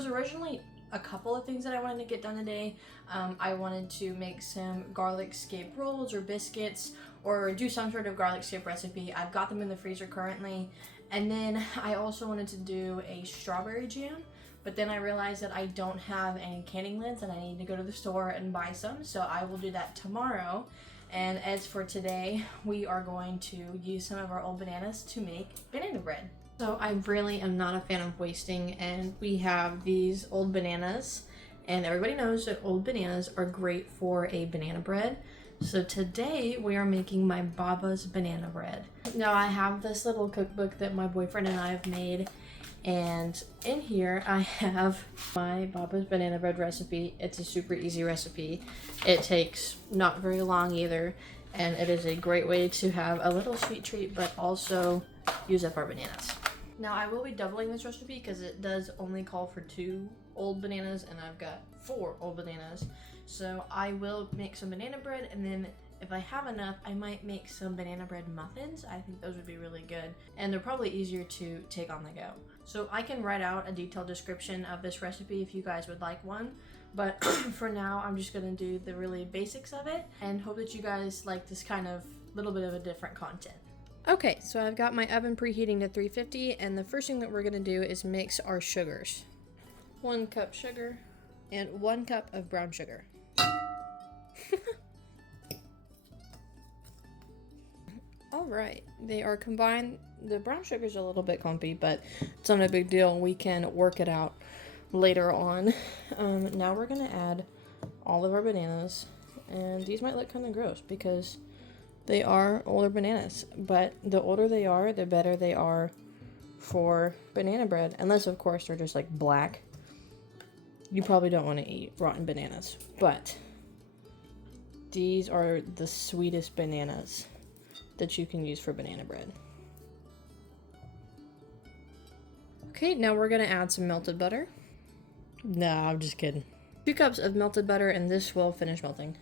was originally a couple of things that I wanted to get done today. I wanted to make some garlic scape rolls or biscuits, or do some sort of garlic scape recipe. I've got them in the freezer currently. And then I also wanted to do a strawberry jam, but then I realized that I don't have any canning lids and I need to go to the store and buy some, so I will do that tomorrow. And as for today, we are going to use some of our old bananas to make banana bread. So I really am not a fan of wasting, and we have these old bananas, and everybody knows that old bananas are great for a banana bread. So today we are making my Baba's banana bread. Now I have this little cookbook that my boyfriend and I have made, and in here I have my Baba's banana bread recipe. It's a super easy recipe. It takes not very long either, and it is a great way to have a little sweet treat but also use up our bananas. Now I will be doubling this recipe because it does only call for 2 old bananas and I've got 4 old bananas. So I will make some banana bread, and then if I have enough, I might make some banana bread muffins. I think those would be really good, and they're probably easier to take on the go. So I can write out a detailed description of this recipe if you guys would like one, but for now I'm just gonna do the really basics of it and hope that you guys like this kind of little bit of a different content. Okay, so I've got my oven preheating to 350, and the first thing that we're gonna do is mix our sugars. 1 cup sugar and 1 cup of brown sugar. Alright, they are combined. The brown sugar is a little bit clumpy, but it's not a big deal. We can work it out later on. Now we're going to add all of our bananas, and these might look kind of gross because they are older bananas, but the older they are, the better they are for banana bread, unless of course they're just like black. You probably don't want to eat rotten bananas, but these are the sweetest bananas that you can use for banana bread. Okay, now we're gonna add some melted butter. Nah, I'm just kidding. 2 cups of melted butter, and this will finish melting.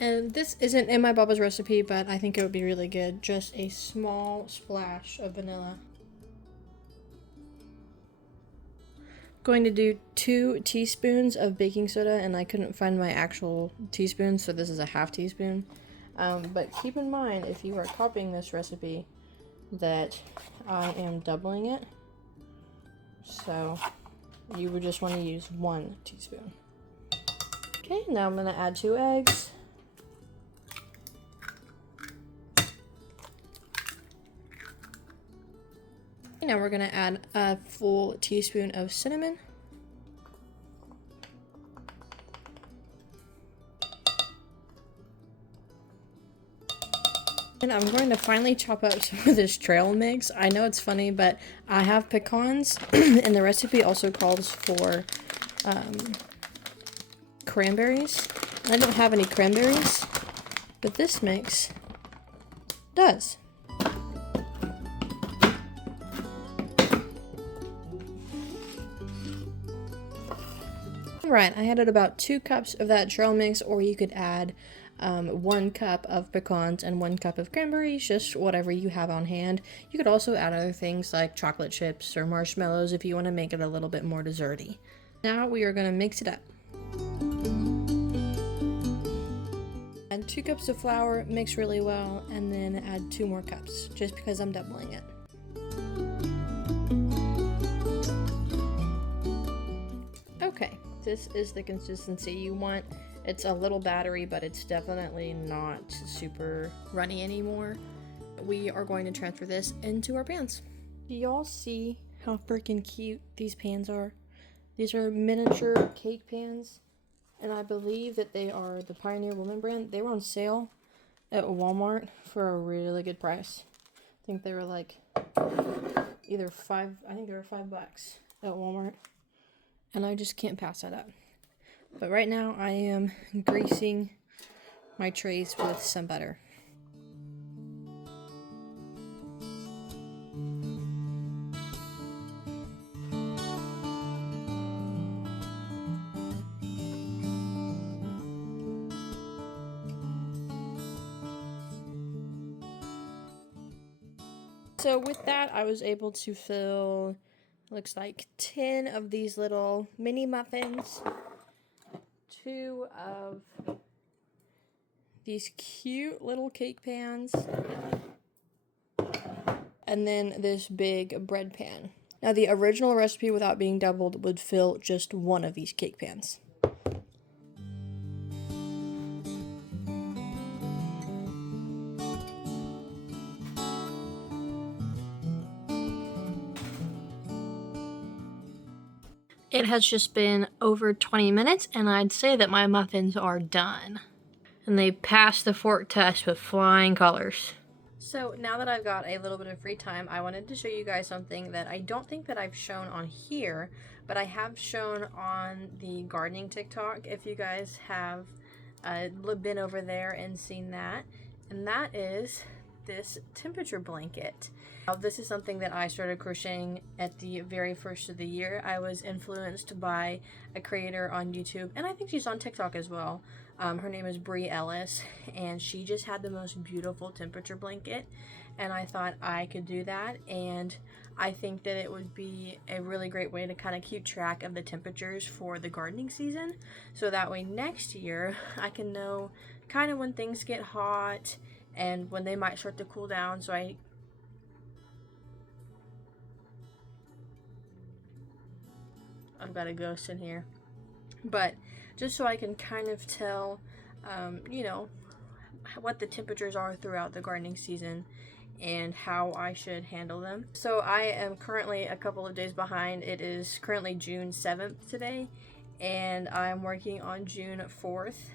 And this isn't in my Baba's recipe, but I think it would be really good. Just a small splash of vanilla. Going to do 2 teaspoons of baking soda, and I couldn't find my actual teaspoon, so this is a half teaspoon. But keep in mind, if you are copying this recipe, that I am doubling it. So you would just want to use 1 teaspoon. Okay, now I'm going to add 2 eggs. Now we're going to add a full teaspoon of cinnamon. And I'm going to finally chop up some of this trail mix. I know it's funny, but I have pecans, and the recipe also calls for cranberries. I don't have any cranberries, but this mix does. Alright, I added about 2 cups of that trail mix, or you could add 1 cup of pecans and 1 cup of cranberries, just whatever you have on hand. You could also add other things like chocolate chips or marshmallows if you want to make it a little bit more desserty. Now we are going to mix it up. Add 2 cups of flour, mix really well, and then add 2 more cups, just because I'm doubling it. Okay, this is the consistency you want. It's a little battery, but it's definitely not super runny anymore. We are going to transfer this into our pans. Do y'all see how freaking cute these pans are? These are miniature cake pans, and I believe that they are the Pioneer Woman brand. They were on sale at Walmart for a really good price. I think they were like either $5 at Walmart, and I just can't pass that up. But right now I am greasing my trays with some butter. So with that, I was able to fill Looks like 10 of these little mini muffins, 2 of these cute little cake pans, and then this big bread pan. Now, the original recipe without being doubled would fill just one of these cake pans. It has just been over 20 minutes, and I'd say that my muffins are done. And they passed the fork test with flying colors. So now that I've got a little bit of free time, I wanted to show you guys something that I don't think that I've shown on here, but I have shown on the gardening TikTok, if you guys have been over there and seen that. And that is this temperature blanket. This is something that I started crocheting at the very first of the year. I was influenced by a creator on YouTube, and I think she's on TikTok as well. Her name is Brie Ellis, and she just had the most beautiful temperature blanket, and I thought I could do that, and I think that it would be a really great way to kind of keep track of the temperatures for the gardening season, so that way next year I can know kind of when things get hot and when they might start to cool down, so I've got a ghost in here. But just so I can kind of tell, you know, what the temperatures are throughout the gardening season and how I should handle them. So I am currently a couple of days behind. It is currently June 7th today, and I'm working on June 4th,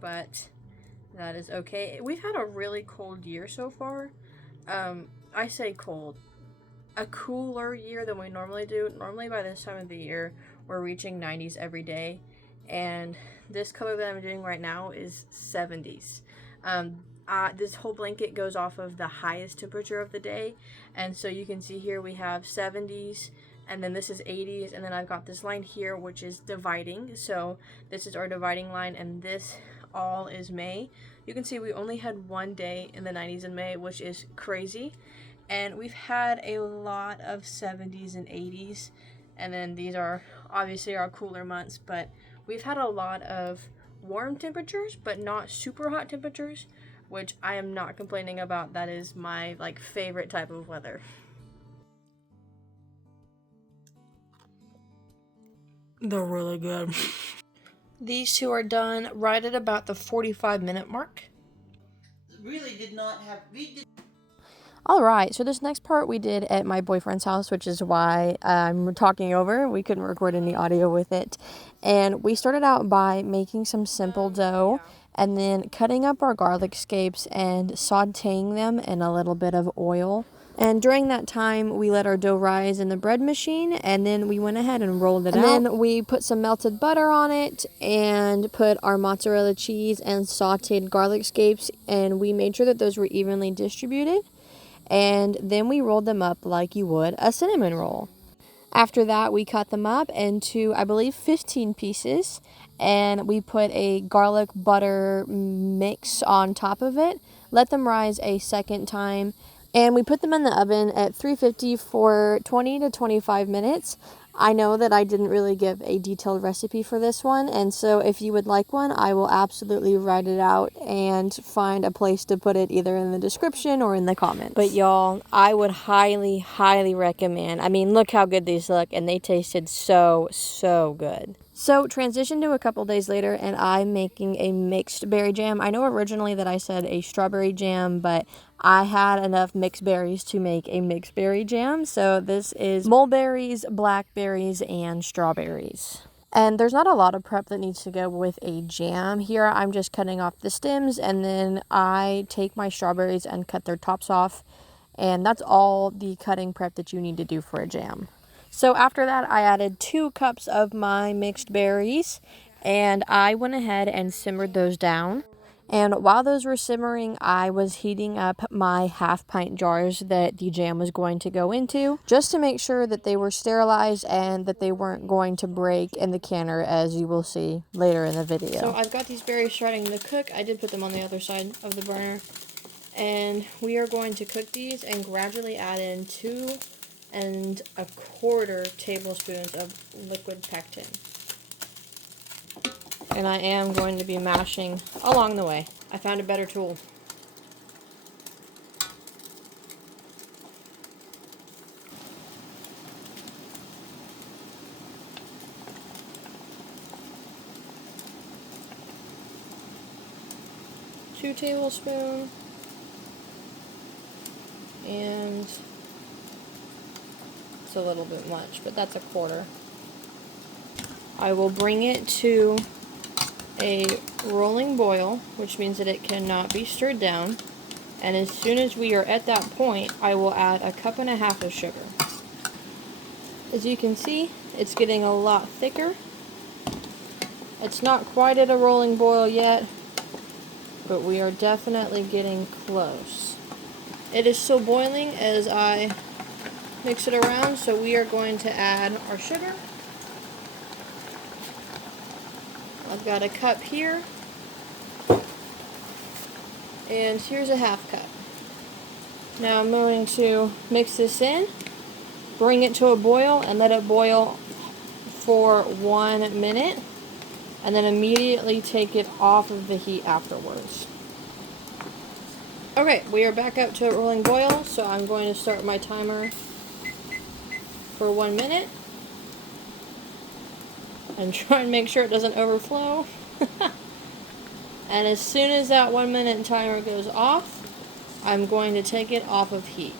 but that is okay. We've had a really cold year so far. I say cold. A cooler year than we normally do. Normally by this time of the year, we're reaching 90s every day, and this color that I'm doing right now is 70s. This whole blanket goes off of the highest temperature of the day, and so you can see here we have 70s, and then this is 80s, and then I've got this line here which is dividing. So this is our dividing line, and this all is May. You can see we only had one day in the 90s in May, which is crazy. And we've had a lot of 70s and 80s, and then these are obviously our cooler months, but we've had a lot of warm temperatures, but not super hot temperatures, which I am not complaining about. That is my favorite type of weather. They're really good. These two are done right at about the 45-minute mark. Really did not have... Alright, so this next part we did at my boyfriend's house, which is why I'm talking over. We couldn't record any audio with it. And we started out by making some simple dough and then cutting up our garlic scapes and sauteing them in a little bit of oil. And during that time, we let our dough rise in the bread machine, and then we went ahead and rolled it out. And then we put some melted butter on it and put our mozzarella cheese and sauteed garlic scapes, and we made sure that those were evenly distributed. And then we rolled them up like you would a cinnamon roll. After that, we cut them up into, I believe, 15 pieces, and we put a garlic butter mix on top of it, let them rise a second time, and we put them in the oven at 350 for 20 to 25 minutes. I know that I didn't really give a detailed recipe for this one, and so if you would like one, I will absolutely write it out and find a place to put it either in the description or in the comments. But y'all, I would highly, highly recommend. I mean, look how good these look, and they tasted so, so good. So, transition to a couple days later, and I'm making a mixed berry jam. I know originally that I said a strawberry jam, but I had enough mixed berries to make a mixed berry jam. So this is mulberries, blackberries, and strawberries. And there's not a lot of prep that needs to go with a jam. Here I'm just cutting off the stems, and then I take my strawberries and cut their tops off. And that's all the cutting prep that you need to do for a jam. So after that, I added 2 cups of my mixed berries, and I went ahead and simmered those down. And while those were simmering, I was heating up my half-pint jars that the jam was going to go into, just to make sure that they were sterilized and that they weren't going to break in the canner, as you will see later in the video. So I've got these berries starting to cook. I did put them on the other side of the burner. And we are going to cook these and gradually add in 2 and 1/4 tablespoons of liquid pectin. And I am going to be mashing along the way. I found a better tool. Two tablespoons, and it's a little bit much, but that's 1/4. I will bring it to a rolling boil, which means that it cannot be stirred down, and as soon as we are at that point, I will add 1.5 cups of sugar. As you can see, it's getting a lot thicker. It's not quite at a rolling boil yet, but we are definitely getting close. It is still boiling as I mix it around, so we are going to add our sugar. I've got a cup here, and here's a 1/2 cup. Now I'm going to mix this in, bring it to a boil, and let it boil for 1 minute, and then immediately take it off of the heat afterwards. Okay, we are back up to a rolling boil, so I'm going to start my timer for 1 minute and try and make sure it doesn't overflow. And as soon as that 1 minute timer goes off, I'm going to take it off of heat.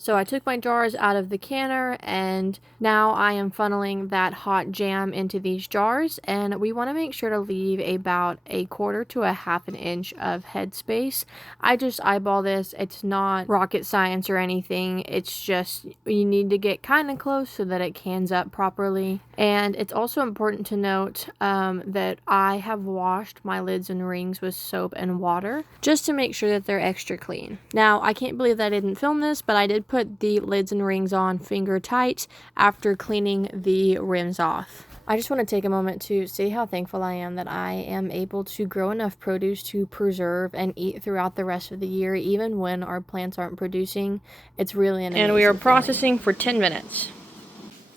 So I took my jars out of the canner, and now I am funneling that hot jam into these jars, and we want to make sure to leave about 1/4 to 1/2 inch of headspace. I just eyeball this. It's not rocket science or anything. It's just you need to get kind of close so that it cans up properly. And it's also important to note that I have washed my lids and rings with soap and water just to make sure that they're extra clean. Now, I can't believe that I didn't film this, but I did put the lids and rings on finger tight after cleaning the rims off. I just want to take a moment to say how thankful I am that I am able to grow enough produce to preserve and eat throughout the rest of the year, even when our plants aren't producing. It's really an amazing And we are feeling. processing for 10 minutes.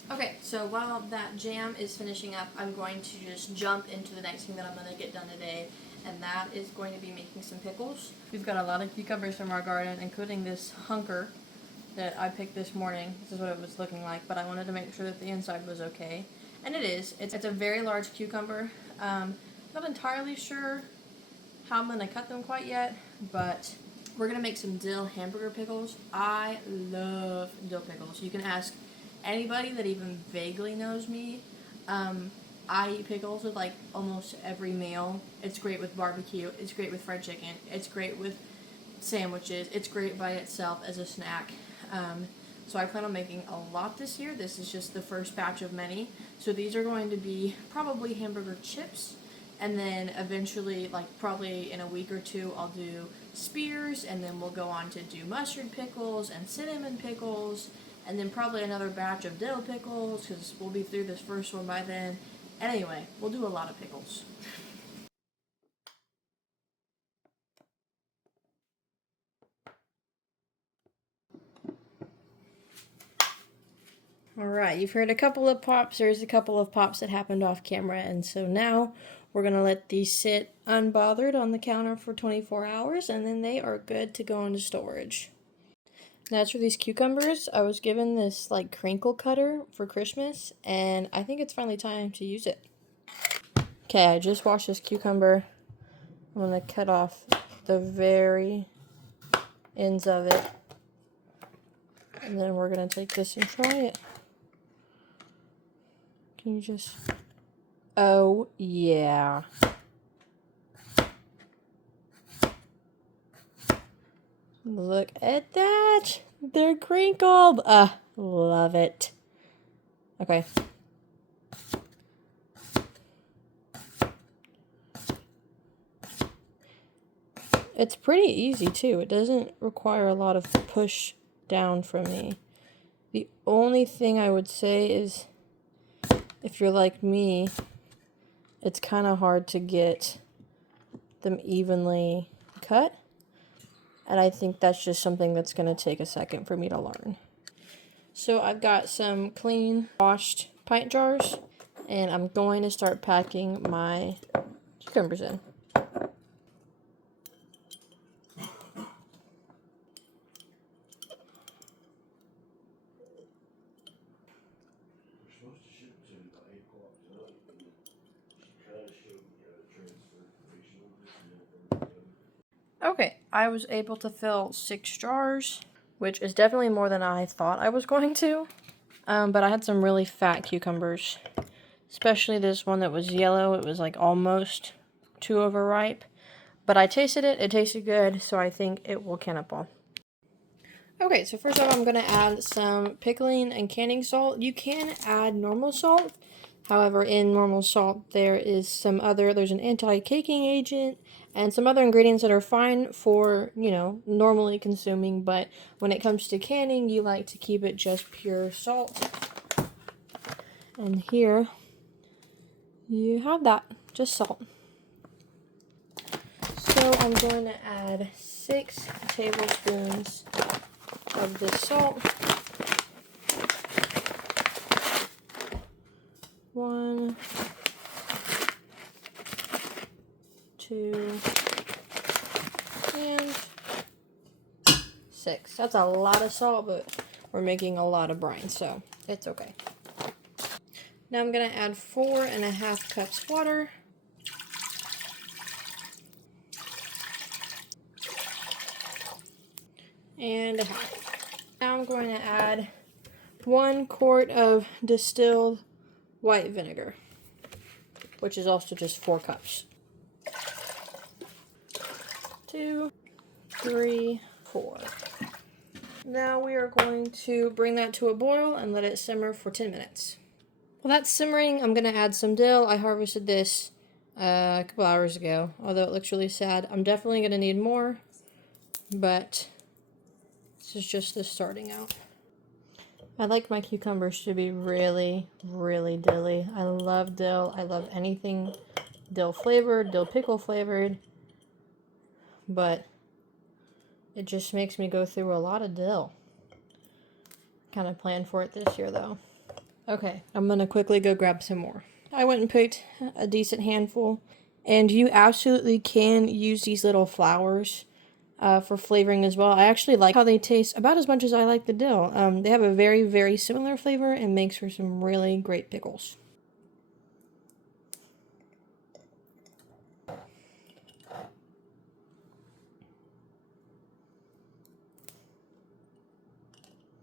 Okay, so while that jam is finishing up, I'm going to just jump into the next thing that I'm going to get done today, and that is going to be making some pickles. We've got a lot of cucumbers from our garden, including this hunker that I picked this morning. This is what it was looking like, but I wanted to make sure that the inside was okay. And it is. It's a very large cucumber. Not entirely sure how I'm going to cut them quite yet, but we're going to make some dill hamburger pickles. I love dill pickles. You can ask anybody that even vaguely knows me. I eat pickles with like almost every meal. It's great with barbecue. It's great with fried chicken. It's great with sandwiches. It's great by itself as a snack. So I plan on making a lot this year. This is just the first batch of many. So these are going to be probably hamburger chips. And then eventually, like probably in a week or two, I'll do spears. And then we'll go on to do mustard pickles and cinnamon pickles. And then probably another batch of dill pickles, because we'll be through this first one by then. Anyway, we'll do a lot of pickles. Alright, you've heard a couple of pops. There's a couple of pops that happened off camera, and so now we're going to let these sit unbothered on the counter for 24 hours, and then they are good to go into storage. Now, as for these cucumbers, I was given this like crinkle cutter for Christmas, and I think it's finally time to use it. Okay, I just washed this cucumber. I'm going to cut off the very ends of it, and then we're going to take this and try it. Can you just... Oh, yeah. Look at that. They're crinkled. Love it. Okay. It's pretty easy, too. It doesn't require a lot of push down from me. The only thing I would say is, if you're like me, it's kind of hard to get them evenly cut. and I think that's just something that's going to take a second for me to learn. So I've got some clean, washed pint jars, and I'm going to start packing my cucumbers in. Okay, I was able to fill 6 jars, which is definitely more than I thought I was going to. But I had some really fat cucumbers, especially this one that was yellow. It was like almost too overripe. But I tasted it. It tasted good, so I think it will cannonball. Okay, so first off, I'm going to add some pickling and canning salt. You can add normal salt. However, in normal salt, there's an anti-caking agent and some other ingredients that are fine for, normally consuming. But when it comes to canning, you like to keep it just pure salt. And here, you have that, just salt. So I'm going to add 6 tablespoons of this salt. 1, 2, and 6. That's a lot of salt, but we're making a lot of brine, so it's okay. Now I'm going to add 4.5 cups water. And a half. Now I'm going to add 1 quart of distilled white vinegar, which is also just 4 cups. 2, 3, 4. Now we are going to bring that to a boil and let it simmer for 10 minutes. While that's simmering, I'm going to add some dill. I harvested this a couple hours ago, although it looks really sad. I'm definitely going to need more, but this is just the starting out. I like my cucumbers to be really, really dilly. I love dill. I love anything dill flavored, dill pickle flavored, but it just makes me go through a lot of dill. Kind of planned for it this year, though. Okay, I'm going to quickly go grab some more. I went and picked a decent handful, and you absolutely can use these little flowers for flavoring as well. I actually like how they taste about as much as I like the dill. They have a very, very similar flavor and makes for some really great pickles.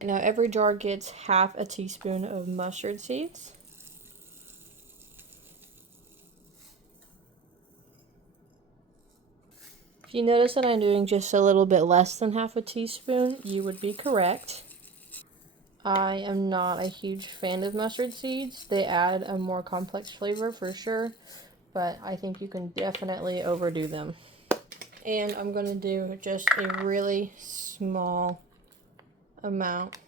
Now every jar gets half a teaspoon of mustard seeds. If you notice that I'm doing just a little bit less than half a teaspoon, you would be correct. I am not a huge fan of mustard seeds. They add a more complex flavor for sure, but I think you can definitely overdo them. And I'm going to do just a really small amount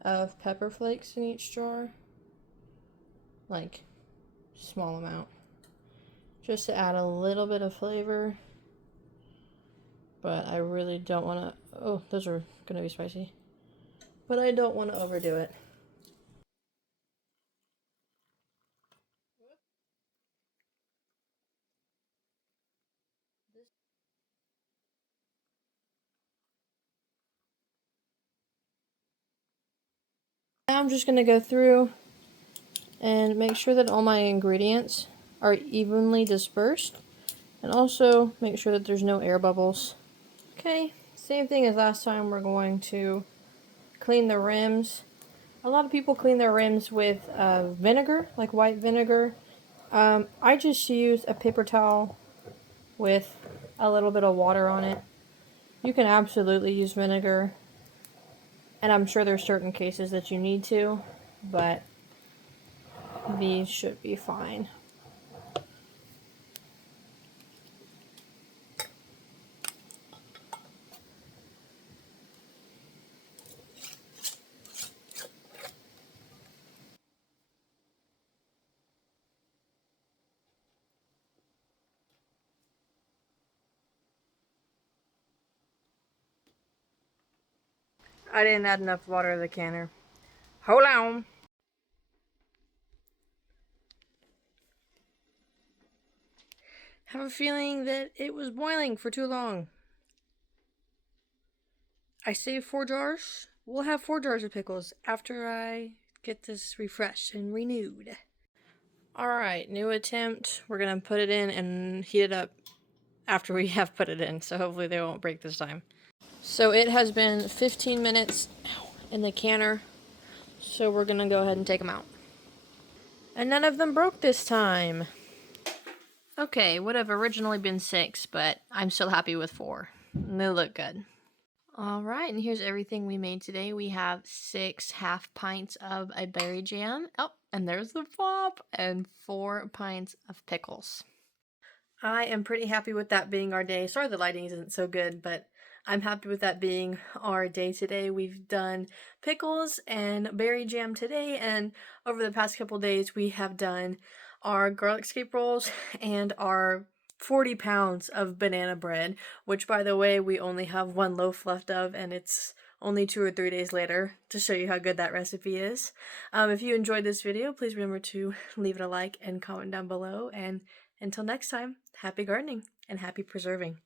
of pepper flakes in each jar. Like, small amount. Just to add a little bit of flavor. But I really don't want to... Oh, those are going to be spicy. But I don't want to overdo it. Now I'm just going to go through and make sure that all my ingredients are evenly dispersed. And also make sure that there's no air bubbles. Okay, same thing as last time. We're going to clean the rims. A lot of people clean their rims with vinegar, like white vinegar. I just use a paper towel with a little bit of water on it. You can absolutely use vinegar, and I'm sure there's certain cases that you need to, but these should be fine. I didn't add enough water to the canner. Hold on. Have a feeling that it was boiling for too long. I saved 4 jars. We'll have 4 jars of pickles after I get this refreshed and renewed. Alright, new attempt. We're gonna put it in and heat it up after we have put it in, so hopefully they won't break this time. So it has been 15 minutes in the canner, so we're gonna go ahead and take them out. And none of them broke this time. Okay, would have originally been 6, but I'm still happy with 4. They look good. Alright, and here's everything we made today. We have 6 half pints of a berry jam. Oh, and there's the pop! And 4 pints of pickles. I am pretty happy with that being our day. Sorry the lighting isn't so good, but I'm happy with that being our day today. We've done pickles and berry jam today, and over the past couple days we have done our garlic scape rolls and our 40 pounds of banana bread, which by the way we only have 1 loaf left of, and it's only 2 or 3 days later, to show you how good that recipe is. If you enjoyed this video, please remember to leave it a like and comment down below, and until next time, happy gardening and happy preserving.